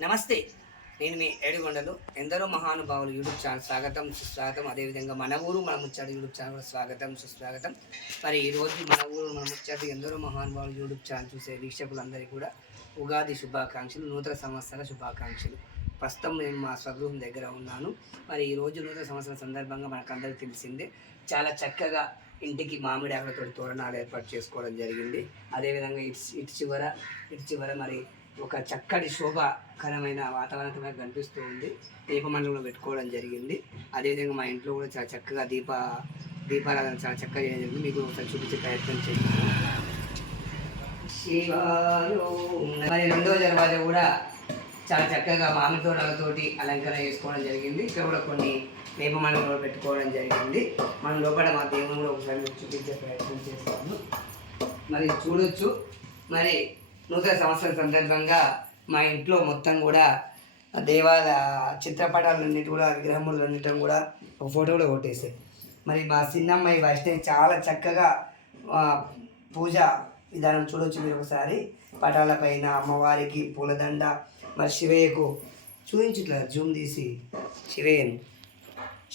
నమస్తే, నేను మీ ఏడుగొండలు. ఎందరో మహానుభావులు యూట్యూబ్ ఛానల్ స్వాగతం సుస్వాగతం. అదేవిధంగా మన ఊరు మన ముచ్చటి యూట్యూబ్ ఛానల్ కూడా స్వాగతం సుస్వాగతం. మరి ఈరోజు మన ఊరు మన ముచ్చటి ఎందరో మహానుభావులు యూట్యూబ్ ఛానల్ చూసే వీక్షకులందరికీ కూడా ఉగాది శుభాకాంక్షలు, నూతన సంవత్సర శుభాకాంక్షలు. ప్రస్తుతం నేను మా స్వగృహం దగ్గర ఉన్నాను. మరి ఈరోజు నూతన సంవత్సరం సందర్భంగా మనకందరికీ తెలిసిందే, చాలా చక్కగా ఇంటికి మామిడి ఆకులతో తోరణాలు ఏర్పాటు చేసుకోవడం జరిగింది. అదేవిధంగా ఇటు చివర మరి ఒక చక్కటి శోభకరమైన వాతావరణం కనిపిస్తూ ఉంది. దీపమండలంలో పెట్టుకోవడం జరిగింది. అదేవిధంగా మా ఇంట్లో కూడా చాలా చక్కగా దీపారాధన చాలా చక్కగా చేయడం జరిగింది. మీకు ఒకసారి చూపించే ప్రయత్నం చేస్తాను. మరి రెండో దర్వాజా కూడా చాలా చక్కగా మామిడి తోటలతోటి అలంకరణ చేసుకోవడం జరిగింది. ఇక్కడ కూడా కొన్ని దీపమండలంలో పెట్టుకోవడం జరిగింది. మనం లోపల మా దేవుని కూడా ఒకసారి చూపించే ప్రయత్నం చేస్తాము. మరి చూడొచ్చు, మరి నూతన సంవత్సరం సందర్భంగా మా ఇంట్లో మొత్తం కూడా దేవాలయ చిత్రపటాలన్నిటి కూడా విగ్రహములన్నిటి కూడా ఒక ఫోటో కూడా కొట్టేసాయి. మరి మా చిన్నమ్మాయి వైష్ణవి చాలా చక్కగా పూజ విధానం చూడవచ్చు. మీరు ఒకసారి పటాల పైన అమ్మవారికి పూలదండ, మరి శివయ్యకు చూపించుట్లేదు జూమ్ తీసి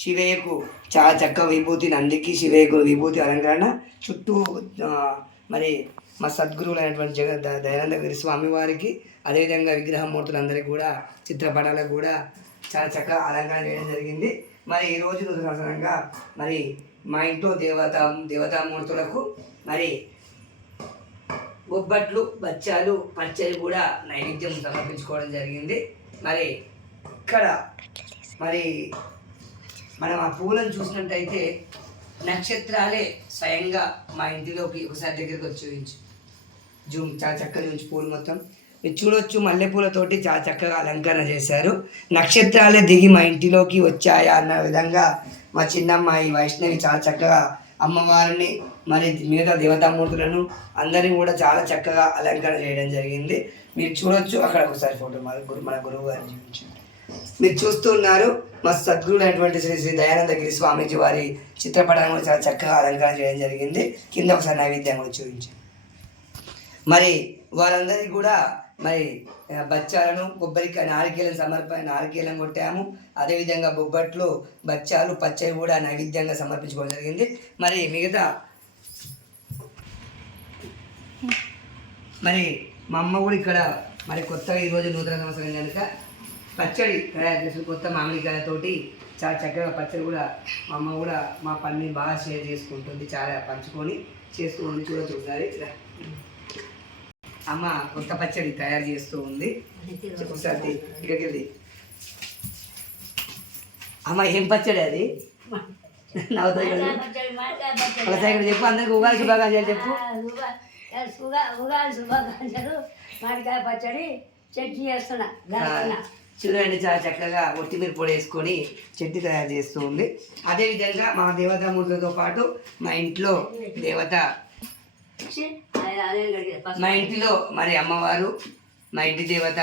శివయ్యకు చాలా చక్కగా విభూతి, నందికి శివయ్యకు విభూతి అలంకరణ చుట్టూ మరి మా సద్గురువులు అయినటువంటి దయానందగిరి స్వామి వారికి, అదేవిధంగా విగ్రహమూర్తులందరికీ కూడా చిత్రపటాలకు కూడా చాలా చక్కగా అలంకరణ చేయడం జరిగింది. మరి ఈరోజు సంవత్సరంగా మరి మా ఇంట్లో దేవతామూర్తులకు మరి బొబ్బట్లు, బచ్చాలు, పచ్చడి కూడా నైవేద్యం సమర్పించుకోవడం జరిగింది. మరి ఇక్కడ మరి మనం ఆ పూలను చూసినట్టయితే నక్షత్రాలే స్వయంగా మా ఇంటిలోకి ఒకసారి దగ్గరికి వచ్చి చూపించు, జూమ్ చాలా చక్కగా చూపించు. పూలు మొత్తం మీరు చూడొచ్చు, మల్లెపూలతోటి చాలా చక్కగా అలంకరణ చేశారు. నక్షత్రాలే దిగి మా ఇంటిలోకి వచ్చాయా అన్న విధంగా మా చిన్నమ్మాయి వైష్ణవి చాలా చక్కగా అమ్మవారిని మరి మిగతా దేవతామూర్తులను అందరినీ కూడా చాలా చక్కగా అలంకరణ చేయడం జరిగింది. మీరు చూడొచ్చు, అక్కడ ఒకసారి ఫోటో మన గురువు గారిని చూపించండి. మీరు చూస్తున్నారు, మా సద్గురువు అయినటువంటి శ్రీ దయానందగిరి స్వామీజీ వారి చిత్రపటాన్ని కూడా చాలా చక్కగా అలంకరణ చేయడం జరిగింది. కింద ఒకసారి నైవేద్యం కూడా చూపించండి. మరి వారందరికీ కూడా మరి బచ్చాలను, కొబ్బరికాయ, నారికేలం కొట్టాము. అదేవిధంగా బొబ్బట్లు, బచ్చాలు, పచ్చడి కూడా నైవేద్యంగా సమర్పించుకోవడం జరిగింది. మరి మిగతా మరి మా అమ్మ కూడా ఇక్కడ మరి కొత్తగా ఈరోజు నూతన సంవత్సరం కనుక పచ్చడి తయారు చేసి కొత్త మామిడికాయలతోటి చాలా చక్కగా పచ్చడి కూడా మా అమ్మ కూడా మా పని బాగా షేర్ చేసుకుంటుంది, చాలా పంచుకొని చేస్తూ ఉంది. చూడొచ్చు ఒకసారి, అమ్మ కొత్త పచ్చడి తయారు చేస్తూ ఉంది. ఒకసారి ఇక్కడికి అమ్మ ఏం పచ్చడి అది నవ్వుతుంది కదా, ఒకసారి ఇక్కడ చెప్పు, అందరికి ఉగాది శుభాకాంక్షలు చెప్పు. ఉగాది శుభాకాంక్షలు. మామిడికాయ పచ్చడి చట్నీ చేస్తున్నా. చూడండి, చాలా చక్కగా కొత్తిమీర పొడి వేసుకొని చట్నీ తయారు చేస్తూ ఉంది. అదేవిధంగా మా దేవతామూర్తులతో పాటు మా ఇంట్లో మా ఇంటిలో మరి అమ్మవారు, మా ఇంటి దేవత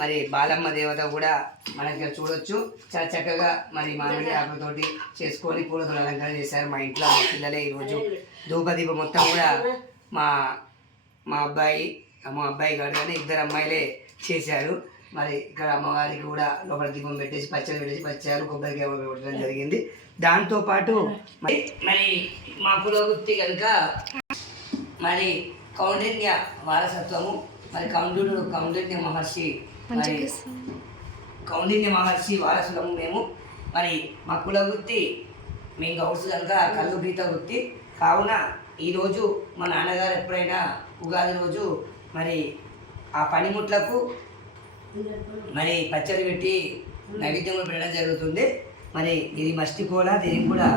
మరి బాలమ్మ దేవత కూడా మనకి చూడొచ్చు. చాలా చక్కగా మరి మామిడి ఆకులతోటి చేసుకొని పూలతో అలంకరణ చేశారు. మా ఇంట్లో పిల్లలే ఈరోజు ధూపదీపం మొత్తం కూడా మా అబ్బాయి గారు కానీ ఇద్దరు అమ్మాయిలే చేశారు. మరి ఇక్కడ అమ్మవారికి కూడా లోపల దీపం పెట్టేసి పచ్చడి పెట్టేసి పచ్చారు, కొబ్బరికాయ పెట్టడం జరిగింది. దాంతోపాటు మరి మా కులవృత్తి కనుక మరి కౌండిన్య వారసత్వము, మరి కౌండిన్య మహర్షి వారసులము మేము. మరి మా కుల వృత్తి మేము గౌడ్స్ కనుక కళ్ళు గీత వృత్తి కావున ఈరోజు మా నాన్నగారు ఎప్పుడైనా ఉగాది రోజు మరి ఆ పనిముట్లకు మరి పచ్చడి పెట్టి నైవేద్యం కూడా పెట్టడం జరుగుతుంది. మరి ఇది మస్టి కూడా, దీనికి కూడా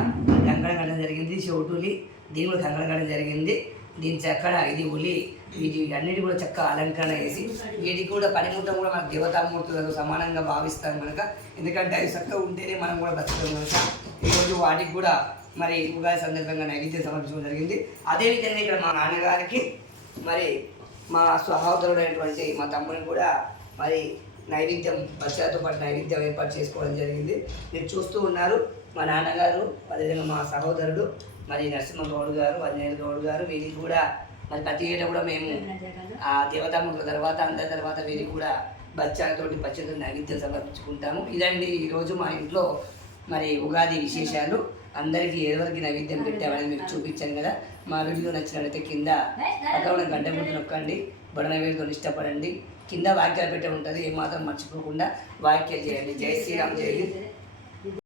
కంకణం కట్టడం జరిగింది. చెవుటులి దీని కూడా కంకణం కట్టడం జరిగింది. దీని చక్కడ ఇది ఉలి, వీటి అన్నిటి కూడా చక్కగా అలంకరణ చేసి వీటికి కూడా పనిముట్టం కూడా మన దేవతామూర్తులకు సమానంగా భావిస్తాం కనుక, ఎందుకంటే అవి చక్కగా ఉంటేనే మనం కూడా బతుకుతాం కనుక ఈరోజు వాటికి కూడా మరి ఉగాది సందర్భంగా నైవేద్యం సమర్పించడం జరిగింది. అదేవిధంగా ఇక్కడ మా నాన్నగారికి మరి మా సహోదరుడైనటువంటి మా తమ్ముడిని కూడా మరి నైవేద్యం బచ్చాలతో పాటు నైవేద్యం ఏర్పాటు చేసుకోవడం జరిగింది. మీరు చూస్తూ ఉన్నారు, మా నాన్నగారు, అదేవిధంగా మా సహోదరుడు మరి నరసింహ గౌడ్ గారు, అంజనేయ గౌడ్ గారు, వీరికి కూడా మరి ప్రతి ఏటా కూడా మేము ఆ దేవతామూర్తుల తర్వాత అందరి తర్వాత వీరికి కూడా బచ్చాలతోటి పచ్చడితో నైవేద్యం సమర్పించుకుంటాము. ఇదండి ఈరోజు మా ఇంట్లో మరి ఉగాది విశేషాలు. అందరికీ ఎవరికి నైవేద్యం పెట్టామని మీకు చూపించాను కదా. మా వీడియో నచ్చినట్లయితే కింద పక్కన గంట ముందు నొక్కండి, బడ నైవేద్యం ఇష్టపడండి. కింద వాక్యాలు పెట్టే ఉంటుంది, ఏమాత్రం మర్చిపోకుండా వాక్యాలు చేయండి. జై శ్రీరామ్, జై హింద్.